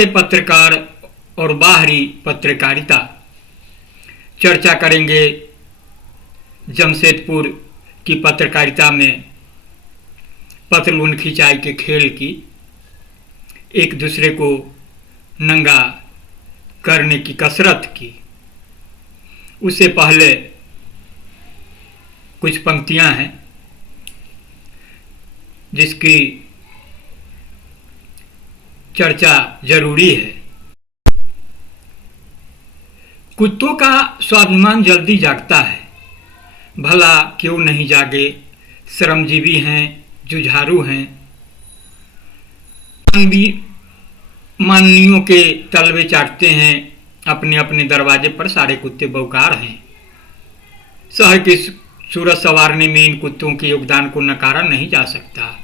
पहले पत्रकार और बाहरी पत्रकारिता। चर्चा करेंगे जमशेदपुर की पत्रकारिता में पतलून खिंचाई के खेल की, एक दूसरे को नंगा करने की कसरत की। उससे पहले कुछ पंक्तियां हैं जिसकी चर्चा जरूरी है। कुत्तों का स्वाभिमान जल्दी जागता है, भला क्यों नहीं जागे। श्रमजीवी हैं, जुझारू हैं, माननीयों के तलवे चाटते हैं। अपने अपने दरवाजे पर सारे कुत्ते बौकार हैं। शहर की सूरत संवारने में इन कुत्तों के योगदान को नकारा नहीं जा सकता।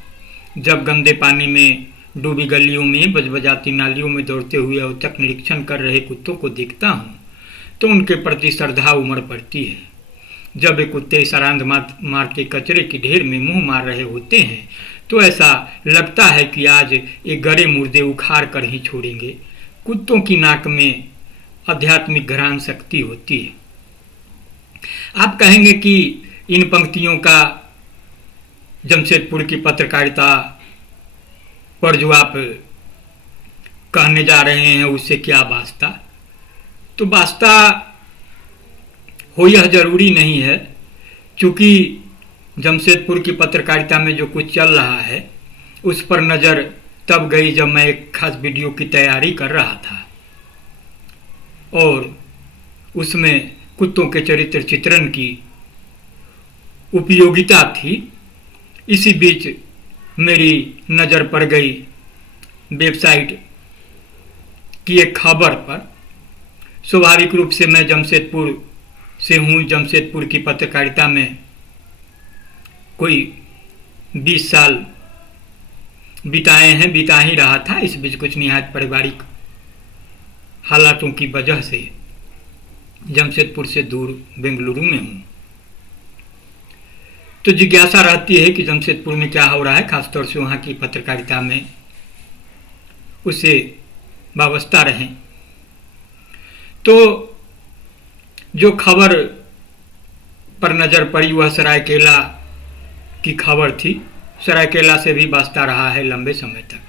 जब गंदे पानी में डूबी गलियों में, बजबजाती नालियों में दौड़ते हुए औचक निरीक्षण कर रहे कुत्तों को देखता हूँ तो उनके प्रति श्रद्धा उमड़ पड़ती है। जब वे कुत्ते सरांध मार के कचरे की ढेर में मुंह मार रहे होते हैं तो ऐसा लगता है कि आज ये गरे मुर्दे उखाड़ कर ही छोड़ेंगे। कुत्तों की नाक में आध्यात्मिक घ्राण शक्ति होती है। आप कहेंगे कि इन पंक्तियों का जमशेदपुर की पत्रकारिता पर जो आप कहने जा रहे हैं उससे क्या वास्ता। तो वास्ता हो यह जरूरी नहीं है, क्योंकि जमशेदपुर की पत्रकारिता में जो कुछ चल रहा है उस पर नज़र तब गई जब मैं एक खास वीडियो की तैयारी कर रहा था और उसमें कुत्तों के चरित्र चित्रण की उपयोगिता थी। इसी बीच मेरी नज़र पड़ गई वेबसाइट की एक खबर पर। स्वाभाविक रूप से मैं जमशेदपुर से हूँ। जमशेदपुर की पत्रकारिता में कोई 20 साल बिताए हैं, बिता ही रहा था। इस बीच कुछ निहायत पारिवारिक हालातों की वजह से जमशेदपुर से दूर बेंगलुरु में हूँ। तो जिज्ञासा रहती है कि जमशेदपुर में क्या हो रहा है, खासतौर से वहाँ की पत्रकारिता में, उससे वाबस्ता रहें। तो जो खबर पर नज़र पड़ी वह सरायकेला की खबर थी। सरायकेला से भी वास्ता रहा है लंबे समय तक,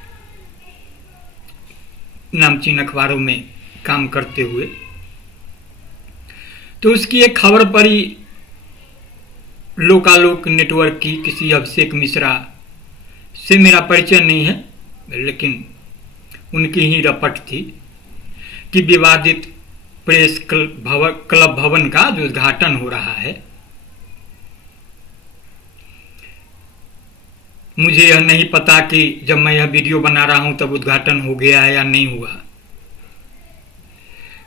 नामचीन अखबारों में काम करते हुए। तो उसकी एक खबर पड़ी लोकालोक नेटवर्क की, किसी अभिषेक मिश्रा से मेरा परिचय नहीं है, लेकिन उनकी ही रपट थी कि विवादित प्रेस क्लब भवन का जो उद्घाटन हो रहा है। मुझे यह नहीं पता कि जब मैं यह वीडियो बना रहा हूं तब उद्घाटन हो गया है या नहीं हुआ,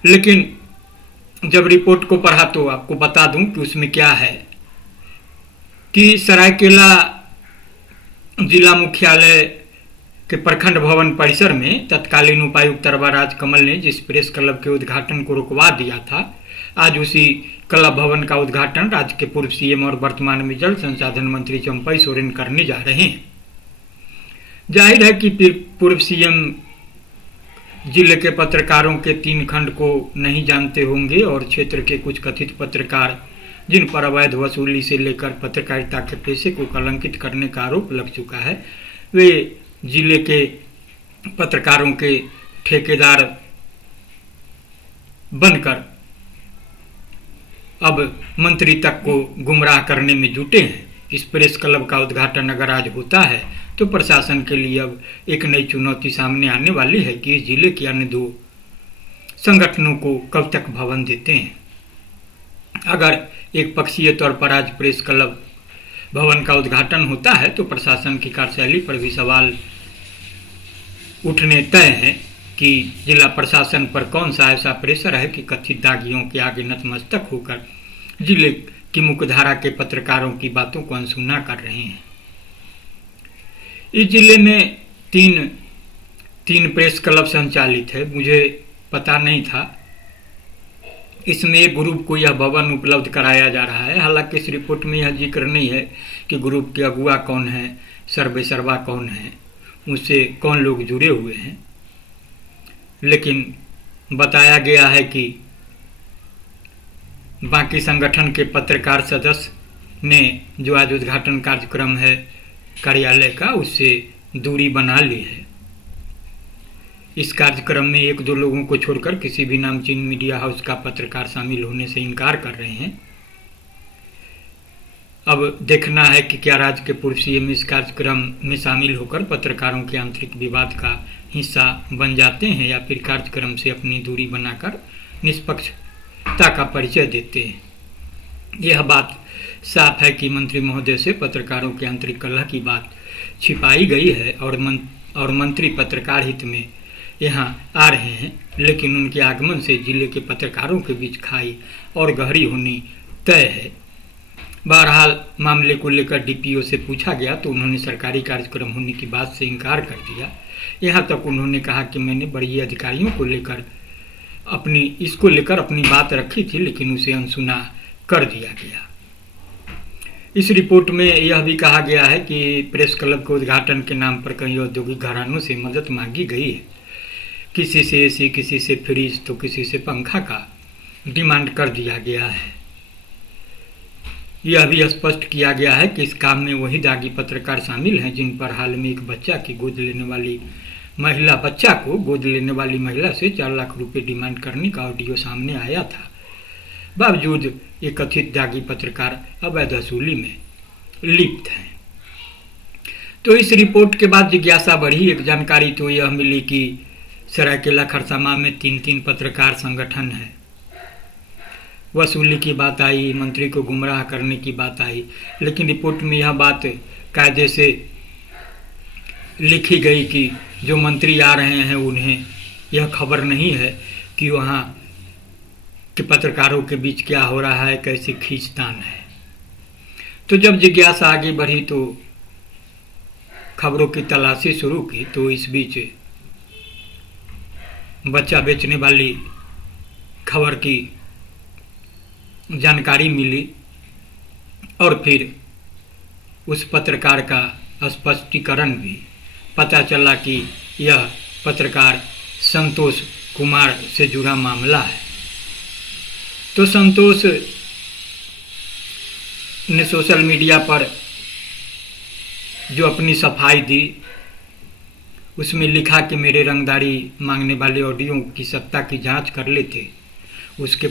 लेकिन जब रिपोर्ट को पढ़ा तो आपको बता दूं कि उसमें क्या है कि सरायकेला जिला मुख्यालय के प्रखंड भवन परिसर में तत्कालीन उपायुक्त तरवाराज कमल ने जिस प्रेस क्लब के उद्घाटन को रुकवा दिया था, आज उसी क्लब भवन का उद्घाटन राज्य के पूर्व सीएम और वर्तमान में जल संसाधन मंत्री चंपई सोरेन करने जा रहे हैं। जाहिर है कि पूर्व सीएम जिले के पत्रकारों के 3 खंड को नहीं जानते होंगे और क्षेत्र के कुछ कथित पत्रकार जिन पर अवैध वसूली से लेकर पत्रकारिता के पेशे को कलंकित करने का आरोप लग चुका है, वे जिले के पत्रकारों के ठेकेदार बनकर अब मंत्री तक को गुमराह करने में जुटे हैं। इस प्रेस क्लब का उद्घाटन अगर आज होता है तो प्रशासन के लिए अब एक नई चुनौती सामने आने वाली है कि इस जिले के अन्य 2 संगठनों को कब तक भवन देते हैं। अगर एक पक्षीय तौर पर आज प्रेस क्लब भवन का उद्घाटन होता है तो प्रशासन की कार्यशैली पर भी सवाल उठने तय हैं कि जिला प्रशासन पर कौन सा ऐसा प्रेशर है कि कथित दागियों के आगे नतमस्तक होकर जिले की मुख्यधारा के पत्रकारों की बातों को अनसुना कर रहे हैं। इस जिले में तीन प्रेस क्लब संचालित है, मुझे पता नहीं था। इसमें एक ग्रुप को यह भवन उपलब्ध कराया जा रहा है। हालांकि इस रिपोर्ट में यह जिक्र नहीं है कि ग्रुप के अगुआ कौन है, सर्वे सर्वा कौन है, उससे कौन लोग जुड़े हुए हैं। लेकिन बताया गया है कि बाकी संगठन के पत्रकार सदस्य ने जो आज उद्घाटन कार्यक्रम है कार्यालय का, उससे दूरी बना ली है। इस कार्यक्रम में एक दो लोगों को छोड़कर किसी भी नामचीन मीडिया हाउस का पत्रकार शामिल होने से इनकार कर रहे हैं। अब देखना है कि क्या राज्य के पूर्व सीएम इस कार्यक्रम में शामिल होकर पत्रकारों के आंतरिक विवाद का हिस्सा बन जाते हैं या फिर कार्यक्रम से अपनी दूरी बनाकर निष्पक्षता का परिचय देते हैं। यह बात साफ है कि मंत्री महोदय से पत्रकारों के आंतरिक कलह की बात छिपाई गई है और मंत्री पत्रकार हित में यहाँ आ रहे हैं, लेकिन उनके आगमन से जिले के पत्रकारों के बीच खाई और गहरी होनी तय है। बहरहाल मामले को लेकर डीपीओ से पूछा गया तो उन्होंने सरकारी कार्यक्रम होने की बात से इनकार कर दिया। यहाँ तक उन्होंने कहा कि मैंने बड़े अधिकारियों को लेकर अपनी बात रखी थी, लेकिन उसे अनसुना कर दिया गया। इस रिपोर्ट में यह भी कहा गया है कि प्रेस क्लब के उद्घाटन के नाम पर कई औद्योगिक घरानों से मदद मांगी गई है। किसी से एसी, किसी से फ्रिज तो किसी से पंखा का डिमांड कर दिया गया है। यह भी स्पष्ट किया गया है कि इस काम में वही दागी पत्रकार शामिल हैं जिन पर हाल में एक बच्चा को गोद लेने वाली महिला से 4 लाख रुपए डिमांड करने का ऑडियो सामने आया था। बावजूद ये कथित दागी पत्रकार अवैध वसूली में लिप्त हैं। तो इस रिपोर्ट के बाद जिज्ञासा बढ़ी। एक जानकारी तो यह मिली कि सरायकेला खरसावां में 3 पत्रकार संगठन है। वसूली की बात आई, मंत्री को गुमराह करने की बात आई, लेकिन रिपोर्ट में यह बात कायदे से लिखी गई कि जो मंत्री आ रहे हैं उन्हें यह खबर नहीं है कि वहाँ के पत्रकारों के बीच क्या हो रहा है, कैसी खींचतान है। तो जब जिज्ञासा आगे बढ़ी तो खबरों की तलाशी शुरू की, तो इस बीच बच्चा बेचने वाली खबर की जानकारी मिली और फिर उस पत्रकार का स्पष्टीकरण भी पता चला कि यह पत्रकार संतोष कुमार से जुड़ा मामला है। तो संतोष ने सोशल मीडिया पर जो अपनी सफाई दी उसमें लिखा कि मेरे रंगदारी मांगने वाले ऑडियो की सत्ता की जांच कर लेते, उसके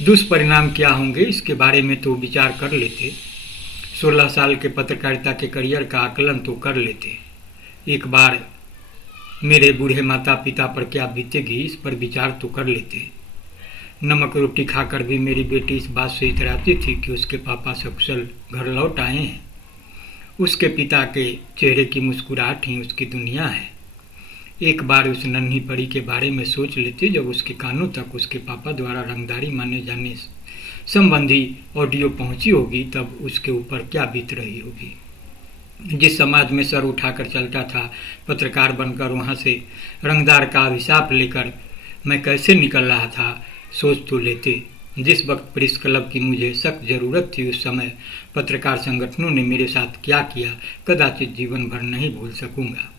दुष्परिणाम क्या होंगे इसके बारे में तो विचार कर लेते, 16 साल के पत्रकारिता के करियर का आकलन तो कर लेते, एक बार मेरे बूढ़े माता पिता पर क्या बीतेगी इस पर विचार तो कर लेते। नमक रोटी खाकर भी मेरी बेटी इस बात से इतराती थी कि उसके पापा सकुशल घर लौट आए हैं। उसके पिता के चेहरे की मुस्कुराहट ही उसकी दुनिया है। एक बार उस नन्ही परी के बारे में सोच लेते जब उसके कानों तक उसके पापा द्वारा रंगदारी माने जाने संबंधी ऑडियो पहुंची होगी, तब उसके ऊपर क्या बीत रही होगी। जिस समाज में सर उठाकर चलता था पत्रकार बनकर, वहां से रंगदार का अभिशाप लेकर मैं कैसे निकल रहा था, सोच तो लेते। जिस वक्त प्रेस क्लब की मुझे सख्त ज़रूरत थी उस समय पत्रकार संगठनों ने मेरे साथ क्या किया कदाचित जीवन भर नहीं भूल सकूंगा।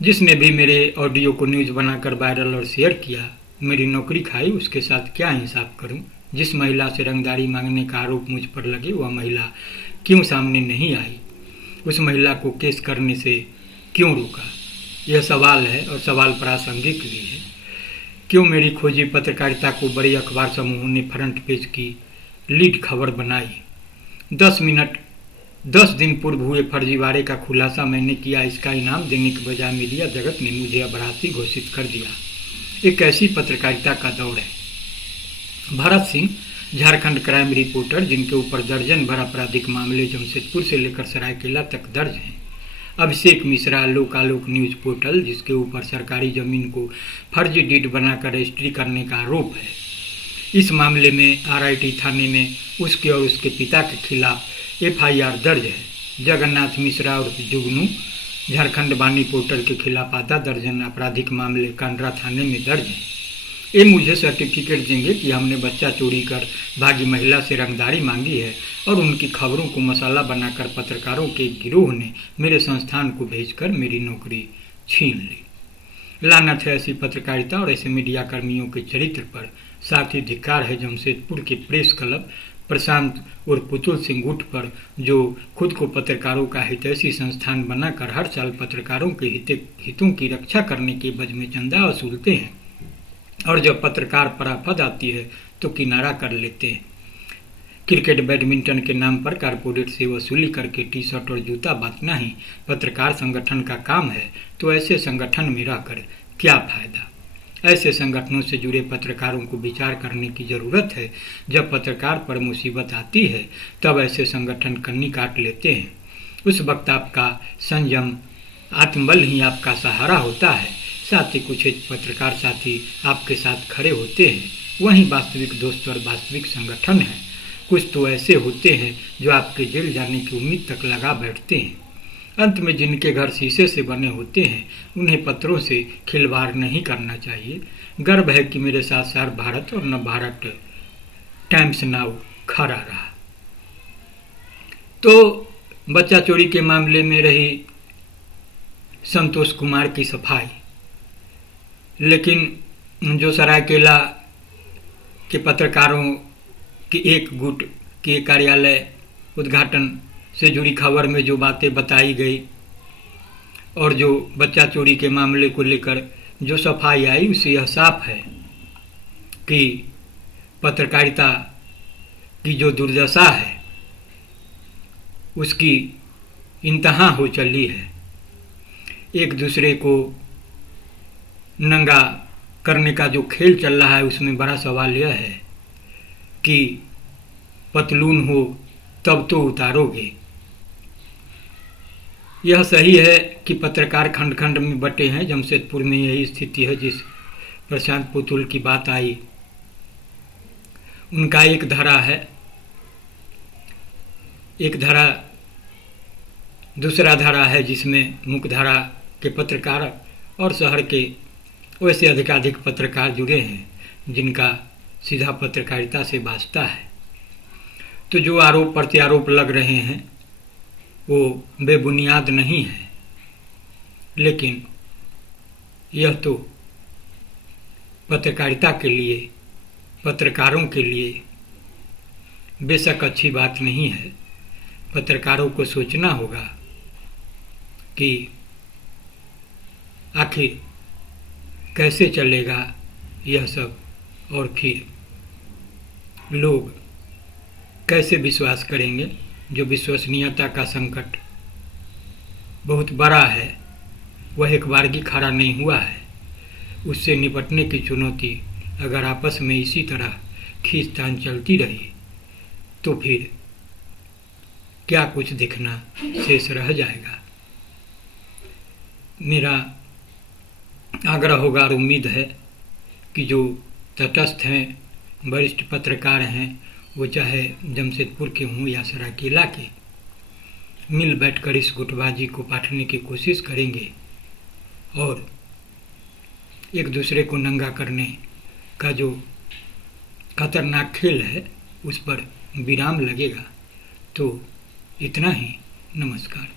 जिसने भी मेरे ऑडियो को न्यूज़ बनाकर वायरल और शेयर किया, मेरी नौकरी खाई, उसके साथ क्या हिसाब करूं। जिस महिला से रंगदारी मांगने का आरोप मुझ पर लगे वह महिला क्यों सामने नहीं आई, उस महिला को केस करने से क्यों रोका, यह सवाल है और सवाल प्रासंगिक भी है। क्यों मेरी खोजी पत्रकारिता को बड़े अखबार समूहों ने फ्रंट पेज की लीड खबर बनाई। 10 दिन पूर्व हुए फर्जीवाड़े का खुलासा मैंने किया, इसका इनाम देने के बजाय मीडिया जगत ने मुझे अपराधी घोषित कर दिया। एक ऐसी पत्रकारिता का दौर है। भरत सिंह झारखंड क्राइम रिपोर्टर, जिनके ऊपर दर्जन भर आपराधिक मामले जमशेदपुर से लेकर सरायकेला तक दर्ज हैं। अभिषेक मिश्रा लोकालोक न्यूज पोर्टल, जिसके ऊपर सरकारी जमीन को फर्जी डीड बनाकर रजिस्ट्री करने का आरोप है। इस मामले में आरआईटी थाने में उसके और उसके पिता के खिलाफ एफआईआर दर्ज है। जगन्नाथ मिश्रा और जुगनू झारखंड बानी पोर्टल के खिलाफ आधा दर्जन आपराधिक मामले कांड्रा थाने में दर्ज हैं। ये मुझे सर्टिफिकेट देंगे कि हमने बच्चा चोरी कर भागी महिला से रंगदारी मांगी है और उनकी खबरों को मसाला बनाकर पत्रकारों के गिरोह ने मेरे संस्थान को भेजकर मेरी नौकरी छीन ली। लानत है ऐसी पत्रकारिता और ऐसे मीडिया कर्मियों के चरित्र पर। साथ ही धिक्कार है जमशेदपुर के प्रेस क्लब प्रशांत और पुतुल सिंह गुट पर, जो खुद को पत्रकारों का हितैषी संस्थान बनाकर हर साल पत्रकारों के हितों की रक्षा करने के एवज में चंदा वसूलते हैं और जब पत्रकार पर आफत आती है तो किनारा कर लेते हैं। क्रिकेट बैडमिंटन के नाम पर कारपोरेट से वसूली करके टी शर्ट और जूता बांटना ही पत्रकार संगठन का काम है, तो ऐसे संगठन में रहकर क्या फायदा। ऐसे संगठनों से जुड़े पत्रकारों को विचार करने की जरूरत है। जब पत्रकार पर मुसीबत आती है तब ऐसे संगठन कन्नी काट लेते हैं। उस वक्त आपका संयम, आत्मबल ही आपका सहारा होता है। साथ ही कुछ पत्रकार साथी आपके साथ खड़े होते हैं, वही वास्तविक दोस्त और वास्तविक संगठन है। कुछ तो ऐसे होते हैं जो आपके जेल जाने की उम्मीद तक लगा बैठते हैं। अंत में जिनके घर शीशे से बने होते हैं उन्हें पत्रों से खिलवाड़ नहीं करना चाहिए। गर्व है कि मेरे साथ साथ भारत और नवभारत टाइम्स नाउ खड़ा रहा। तो बच्चा चोरी के मामले में रही संतोष कुमार की सफाई, लेकिन जो सरायकेला के पत्रकारों की एक गुट के कार्यालय उद्घाटन से जुड़ी खबर में जो बातें बताई गई और जो बच्चा चोरी के मामले को लेकर जो सफाई आई, उससे यह साफ है कि पत्रकारिता की जो दुर्दशा है उसकी इंतहा हो चली है। एक दूसरे को नंगा करने का जो खेल चल रहा है उसमें बड़ा सवाल यह है कि पतलून हो तब तो उतारोगे। यह सही है कि पत्रकार खंड खंड में बटे हैं। जमशेदपुर में यही स्थिति है। जिस प्रशांत पुतुल की बात आई, उनका एक धारा है, एक धारा दूसरा धारा है जिसमें मुख्य धारा के पत्रकार और शहर के वैसे अधिकाधिक पत्रकार जुड़े हैं जिनका सीधा पत्रकारिता से वास्ता है। तो जो आरोप प्रत्यारोप लग रहे हैं वो बेबुनियाद नहीं है, लेकिन यह तो पत्रकारिता के लिए, पत्रकारों के लिए बेशक अच्छी बात नहीं है। पत्रकारों को सोचना होगा कि आखिर कैसे चलेगा यह सब और फिर लोग कैसे विश्वास करेंगे। जो विश्वसनीयता का संकट बहुत बड़ा है, वह एक बारगी खड़ा नहीं हुआ है। उससे निपटने की चुनौती अगर आपस में इसी तरह खींचतान चलती रही तो फिर क्या कुछ दिखना शेष रह जाएगा। मेरा आग्रह होगा और उम्मीद है कि जो तटस्थ हैं, वरिष्ठ पत्रकार हैं, वो चाहे जमशेदपुर के हों या सरायकेला के, मिल बैठकर इस गुटबाजी को पाटने की कोशिश करेंगे और एक दूसरे को नंगा करने का जो खतरनाक खेल है उस पर विराम लगेगा। तो इतना ही। नमस्कार।